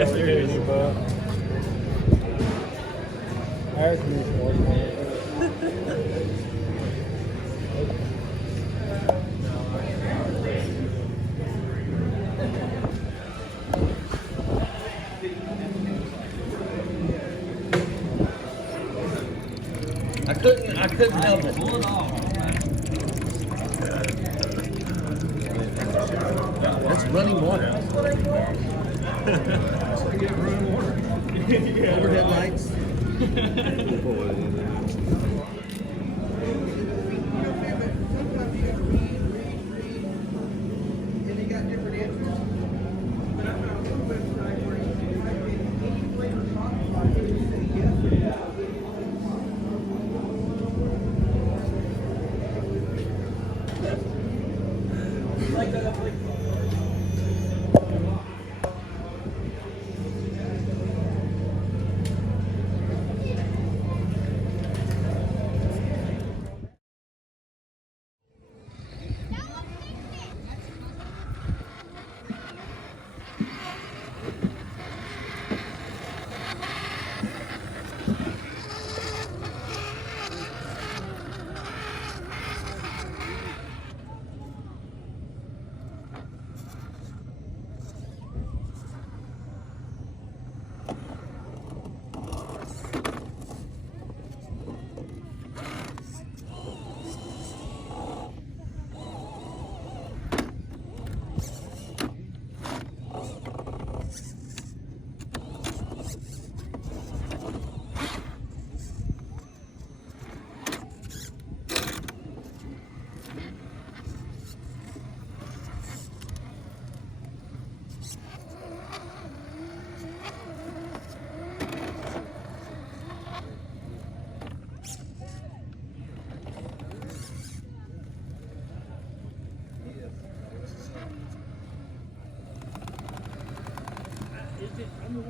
That's crazy, bro. That's I couldn't help it. Pull it off. That's running water. Overhead lights.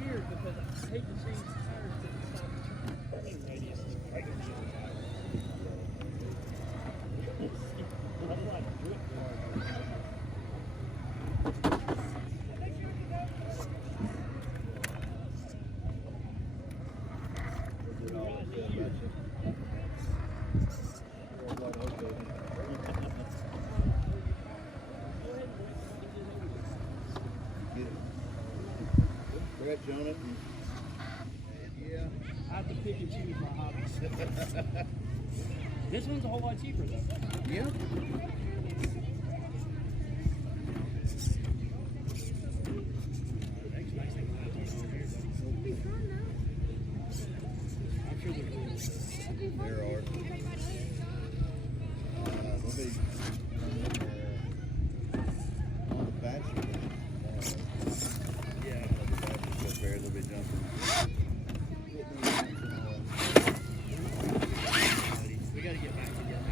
weird because I hate to change tires because it stops turning radius is right over the other tire. That's why I do it for. Brett, Jonathan. Yeah. I have to pick and choose my hobbies. This one's a whole lot cheaper though. Yeah. I'm sure There are. They'll be on the bachelor. yeah. They'll be jumping. We gotta get back together.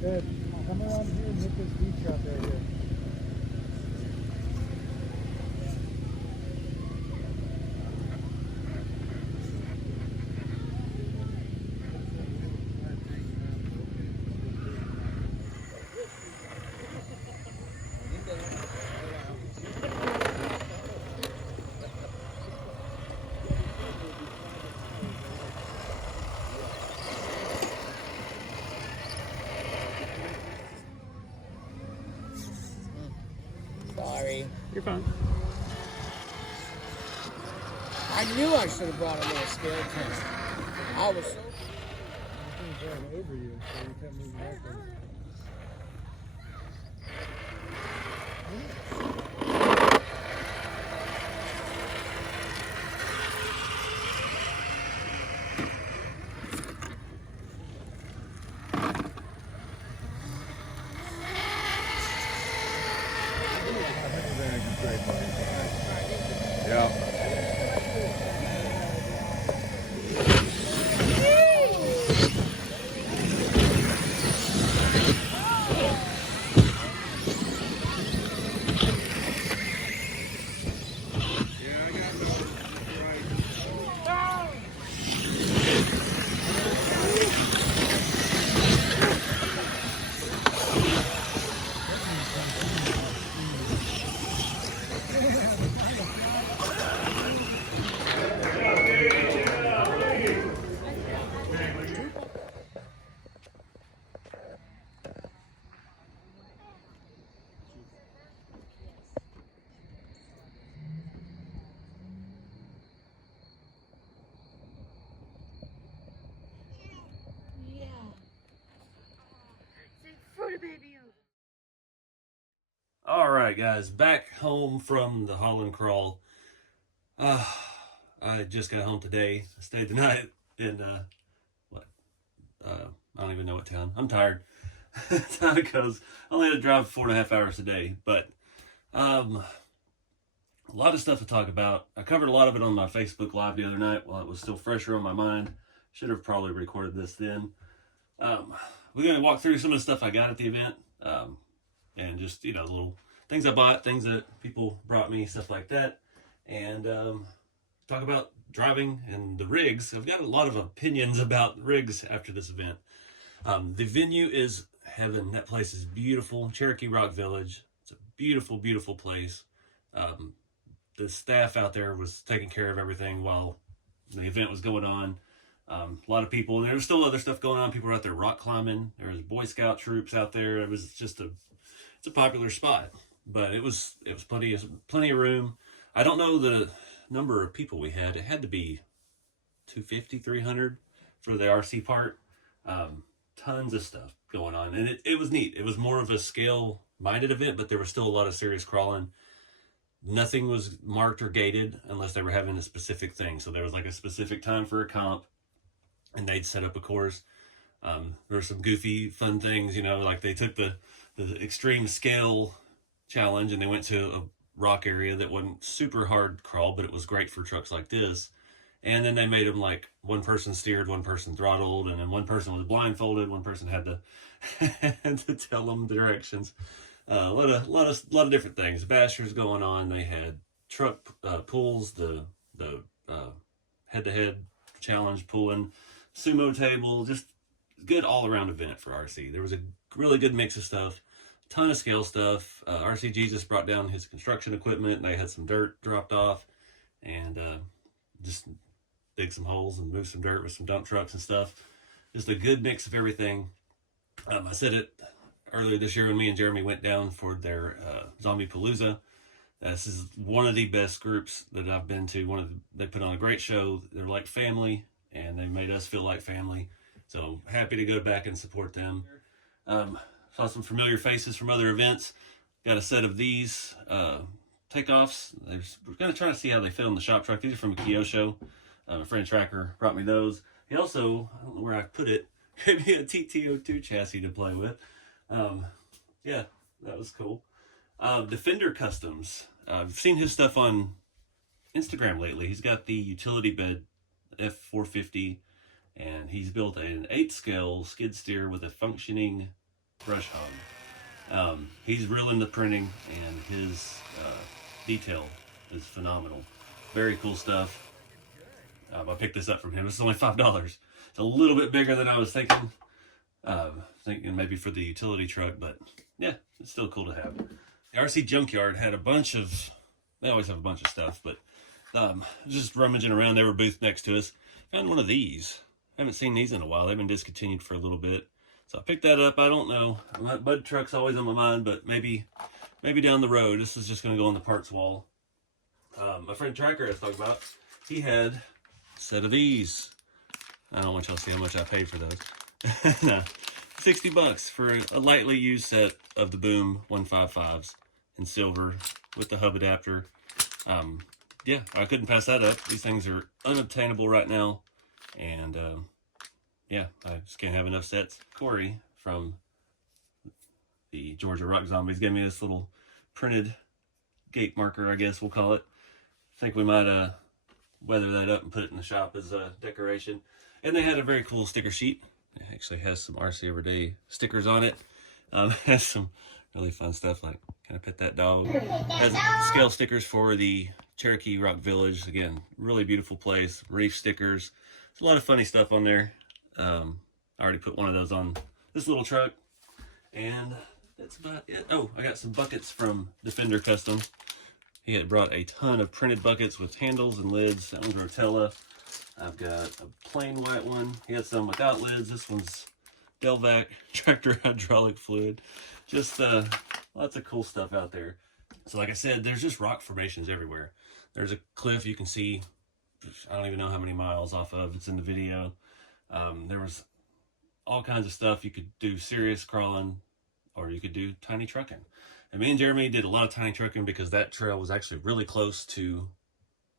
Good. Come around here and hit this beach out there here. Sorry. You're fine. I knew I should have brought a little scale test. I was so. Everything's right over you, so you can't move backwards. Yeah. All right, guys, back home from the Holland Crawl. I just got home today. I stayed the night in I don't even know what town. I'm tired because I only had to drive 4.5 hours today. But a lot of stuff to talk about. I covered a lot of it on my Facebook Live the other night while it was still fresher on my mind. Should have probably recorded this then. We're going to walk through some of the stuff I got at the event. And just, little things I bought, things that people brought me, stuff like that. And talk about driving and the rigs. I've got a lot of opinions about rigs after this event. The venue is heaven. That place is beautiful. Cherokee Rock Village. It's a beautiful, beautiful place. The staff out there was taking care of everything while the event was going on. A lot of people, there was still other stuff going on. People were out there rock climbing. There was Boy Scout troops out there. It was just it's a popular spot, but it was plenty of room. I don't know the number of people we had. It had to be 250, 300 for the RC part. Tons of stuff going on, and it was neat. It was more of a scale-minded event, but there was still a lot of serious crawling. Nothing was marked or gated unless they were having a specific thing. So there was like a specific time for a comp, and they'd set up a course. There were some goofy, fun things, like they took the the extreme scale challenge, and they went to a rock area that wasn't super hard crawl, but it was great for trucks like this. And then they made them like one person steered, one person throttled, and then one person was blindfolded, one person had to had to tell them directions. A lot of different things. Bashers going on. They had truck pulls, the head-to-head challenge pulling, sumo table, just good all-around event for RC. There was a really good mix of stuff, ton of scale stuff. RC Jesus brought down his construction equipment, and they had some dirt dropped off, and just dig some holes and move some dirt with some dump trucks and stuff. Just a good mix of everything. I said it earlier this year when me and Jeremy went down for their Zombie Palooza. This is one of the best groups that I've been to. They put on a great show. They're like family, and they made us feel like family. So happy to go back and support them. Saw some familiar faces from other events. Got a set of these takeoffs. We're going to try to see how they fit on the shop truck. These are from a Kyosho. My friend Tracker brought me those. He also, I don't know where I put it, gave me a TT02 chassis to play with. Yeah, that was cool. Defender Customs. I've seen his stuff on Instagram lately. He's got the utility bed F450, and he's built an 8-scale skid steer with a functioning brush hog. He's real into printing, and his detail is phenomenal. Very cool stuff. I picked this up from him. It's only $5. It's a little bit bigger than I was thinking. Thinking maybe for the utility truck, but yeah, it's still cool to have. The RC Junkyard had a bunch of, they always have a bunch of stuff, but just rummaging around. They were booth next to us. Found one of these. Haven't seen these in a while. They've been discontinued for a little bit. So I picked that up. I don't know. Bud truck's always on my mind, but maybe down the road. This is just going to go on the parts wall. My friend Tracker I was talking about, he had a set of these. I don't want y'all to see how much I paid for those. No, $60 for a lightly used set of the Boom 155s in silver with the hub adapter. Yeah, I couldn't pass that up. These things are unobtainable right now. And yeah, I just can't have enough sets. Corey from the Georgia Rock Zombies gave me this little printed gate marker, I guess we'll call it. I think we might weather that up and put it in the shop as a decoration. And they had a very cool sticker sheet. It actually has some RC Everyday stickers on it. Has some really fun stuff like "Can I pet that dog?" Has scale stickers for the Cherokee Rock Village. Again, really beautiful place. Reef stickers. There's a lot of funny stuff on there. I already put one of those on this little truck. And that's about it. Oh, I got some buckets from Defender Customs. He had brought a ton of printed buckets with handles and lids. That one's Rotella. I've got a plain white one. He had some without lids. This one's Delvac tractor hydraulic fluid. Just lots of cool stuff out there. So like I said, there's just rock formations everywhere. There's a cliff you can see, I don't even know how many miles off of. It's in the video. There was all kinds of stuff. You could do serious crawling, or you could do tiny trucking. And me and Jeremy did a lot of tiny trucking because that trail was actually really close to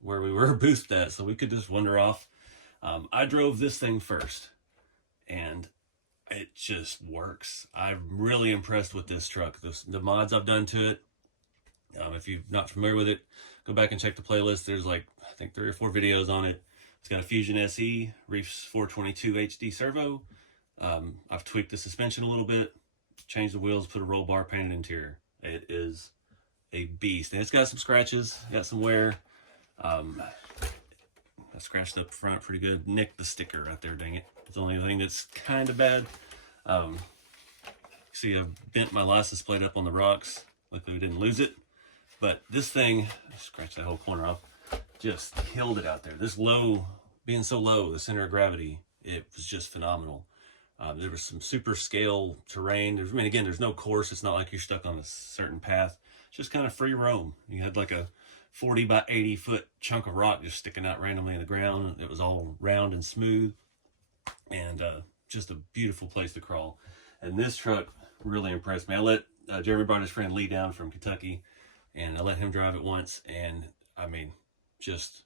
where we were boothed at, so we could just wander off. I drove this thing first, and it just works. I'm really impressed with this truck. The mods I've done to it, if you're not familiar with it, go back and check the playlist. There's like, I think 3 or 4 videos on it. It's got a Fusion SE, Reef's 422 HD servo. I've tweaked the suspension a little bit, changed the wheels, put a roll bar, painted interior. It is a beast. And it's got some scratches, got some wear. I scratched up front pretty good. Nicked the sticker right there, dang it. It's the only thing that's kind of bad. See, I bent my license plate up on the rocks. Luckily, I didn't lose it. But this thing, I scratched that whole corner off, just killed it out there. This low, being so low, the center of gravity, it was just phenomenal. There was some super scale terrain. I mean, again, there's no course. It's not like you're stuck on a certain path. It's just kind of free roam. You had like a 40 by 80 foot chunk of rock just sticking out randomly in the ground. It was all round and smooth, and just a beautiful place to crawl. And this truck really impressed me. I let Jeremy brought his friend Lee down from Kentucky, and I let him drive it once, and I mean, just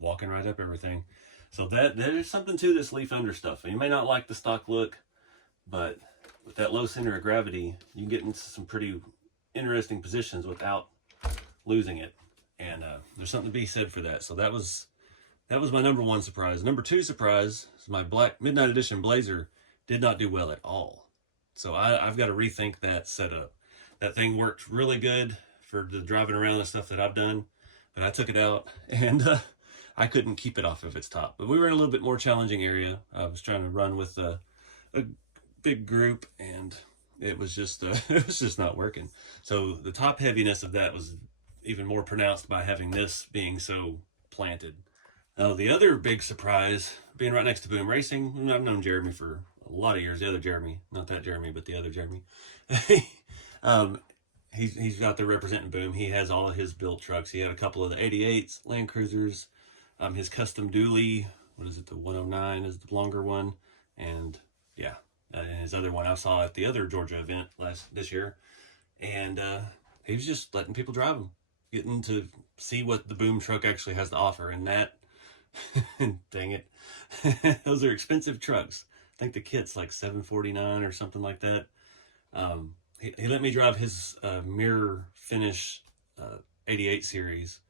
walking right up everything. So there's something to this leaf under stuff. You may not like the stock look, but with that low center of gravity, you can get into some pretty interesting positions without losing it. And there's something to be said for that. So that was my number one surprise. Number two surprise is my black Midnight Edition Blazer did not do well at all. So I've got to rethink that setup. That thing worked really good for the driving around and stuff that I've done, but I took it out and I couldn't keep it off of its top. But we were in a little bit more challenging area. I was trying to run with a big group, and it was just not working. So the top heaviness of that was even more pronounced by having this being so planted. Now the other big surprise, being right next to Boom Racing, I've known Jeremy for a lot of years. The other Jeremy, not that Jeremy, but the other Jeremy. He's out there representing Boom. He has all of his built trucks. He had a couple of the 88s, Land Cruisers, his custom dually. What is it? The 109 is the longer one, and yeah, and his other one I saw at the other Georgia event this year, and he was just letting people drive them, getting to see what the Boom truck actually has to offer, and that. Dang it. Those are expensive trucks. I think the kit's like $749 or something like that. He let me drive his mirror finish 88 series,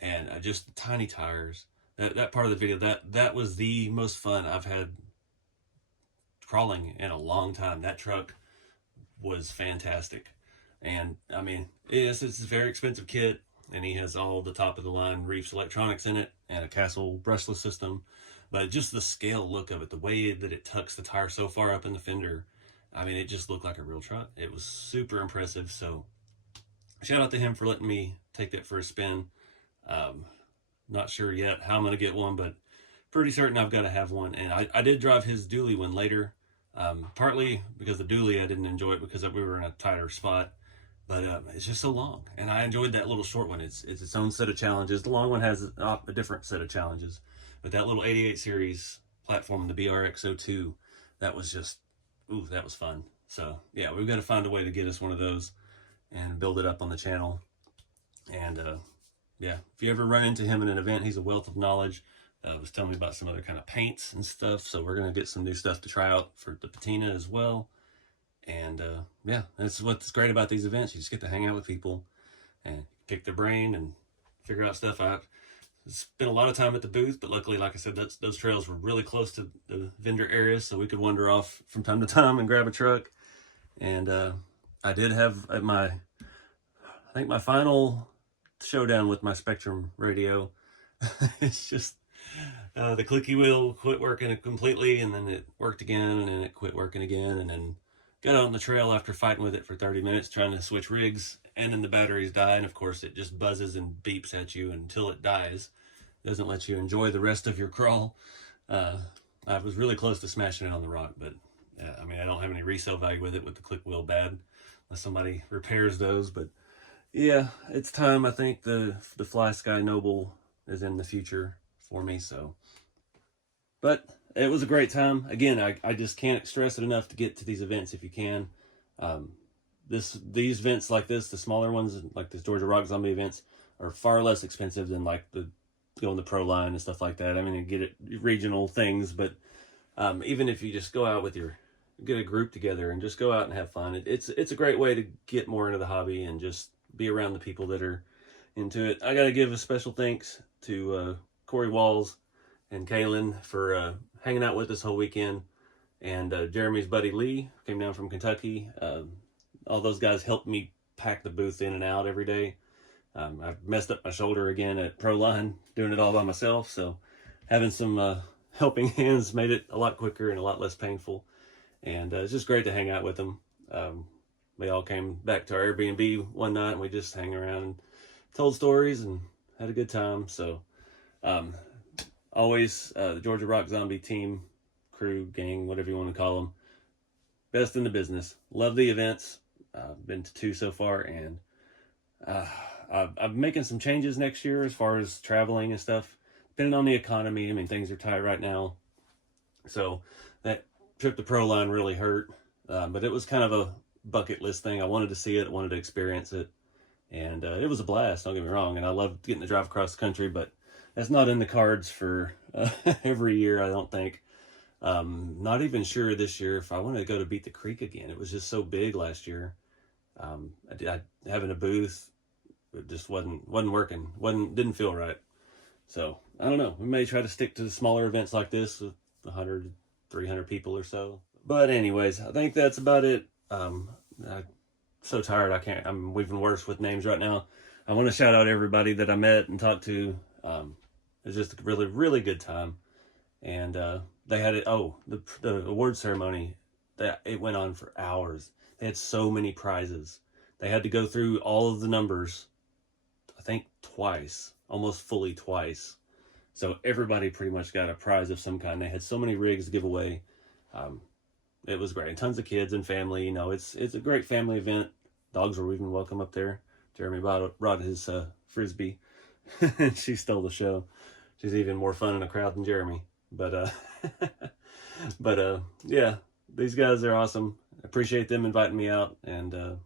and just the tiny tires. That part of the video, that was the most fun I've had crawling in a long time. That truck was fantastic. And I mean, it's a very expensive kit, and he has all the top of the line Reefs electronics in it and a Castle brushless system. But just the scale look of it, the way that it tucks the tire so far up in the fender, I mean, it just looked like a real truck. It was super impressive. So shout out to him for letting me take that for a spin. Not sure yet how I'm going to get one, but pretty certain I've got to have one. And I did drive his dually one later, partly because the dually I didn't enjoy it because we were in a tighter spot. But it's just so long, and I enjoyed that little short one. It's its own set of challenges. The long one has a different set of challenges. But that little 88 series platform, the BRX02, that was just, ooh, that was fun. So yeah, we've got to find a way to get us one of those and build it up on the channel. And yeah, if you ever run into him in an event, he's a wealth of knowledge. Was telling me about some other kind of paints and stuff. So we're going to get some new stuff to try out for the patina as well. And yeah, that's what's great about these events. You just get to hang out with people and pick their brain and figure out stuff out. Spent a lot of time at the booth, but luckily, like I said, those trails were really close to the vendor areas, so we could wander off from time to time and grab a truck. And I did have at I think my final showdown with my Spectrum radio. It's just the clicky wheel quit working completely, and then it worked again, and then it quit working again, and then got out on the trail after fighting with it for 30 minutes trying to switch rigs, and then the batteries die, and of course it just buzzes and beeps at you until it dies. It doesn't let you enjoy the rest of your crawl. I was really close to smashing it on the rock, but I mean, I don't have any resale value with it with the click wheel bad, unless somebody repairs those. But yeah, it's time. I think the Fly Sky Noble is in the future for me. So, but it was a great time. Again, I just can't stress it enough to get to these events if you can. These events like this, the smaller ones, like the Georgia Rock Zombie events, are far less expensive than like going the pro line and stuff like that. I mean, you get it regional things, but even if you just go out with get a group together and just go out and have fun, it's a great way to get more into the hobby and just be around the people that are into it. I got to give a special thanks to Corey Walls and Kaylin for hanging out with us whole weekend, and Jeremy's buddy Lee came down from Kentucky. All those guys helped me pack the booth in and out every day. I've messed up my shoulder again at Proline doing it all by myself, so having some helping hands made it a lot quicker and a lot less painful. And it's just great to hang out with them. We all came back to our Airbnb one night and we just hang around and told stories and had a good time. So always the Georgia Rock Zombie team, crew, gang, whatever you want to call them, best in the business. Love the events. I've been to 2 so far, and I'm making some changes next year as far as traveling and stuff, depending on the economy. I mean, things are tight right now. So that trip to Proline really hurt, but it was kind of a bucket list thing. I wanted to see it, wanted to experience it, and it was a blast, don't get me wrong, and I loved getting to drive across the country, but that's not in the cards for every year, I don't think. Not even sure this year if I want to go to Beat the Creek again. It was just so big last year. Having a booth, it just wasn't working. Didn't feel right. So I don't know. We may try to stick to smaller events like this with 100, 300 people or so. But anyways, I think that's about it. I'm so tired. I'm even worse with names right now. I want to shout out everybody that I met and talked to. It was just a really, really good time. And they had it. Oh, the award ceremony, it went on for hours. They had so many prizes. They had to go through all of the numbers, I think twice, almost fully twice. So everybody pretty much got a prize of some kind. They had so many rigs to give away. It was great. And tons of kids and family. You know, it's a great family event. Dogs were even welcome up there. Jeremy brought his Frisbee. She stole the show. She's even more fun in a crowd than Jeremy. But yeah, these guys are awesome. Appreciate them inviting me out, and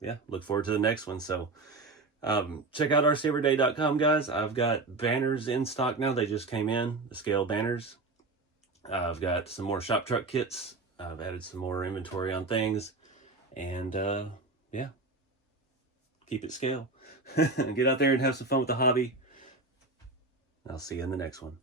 yeah, look forward to the next one. So check out rceveryday.com, guys. I've got banners in stock now. They just came in, the scale banners. I've got some more shop truck kits. I've added some more inventory on things, and yeah, keep it scale. Get out there and have some fun with the hobby. I'll see you in the next one.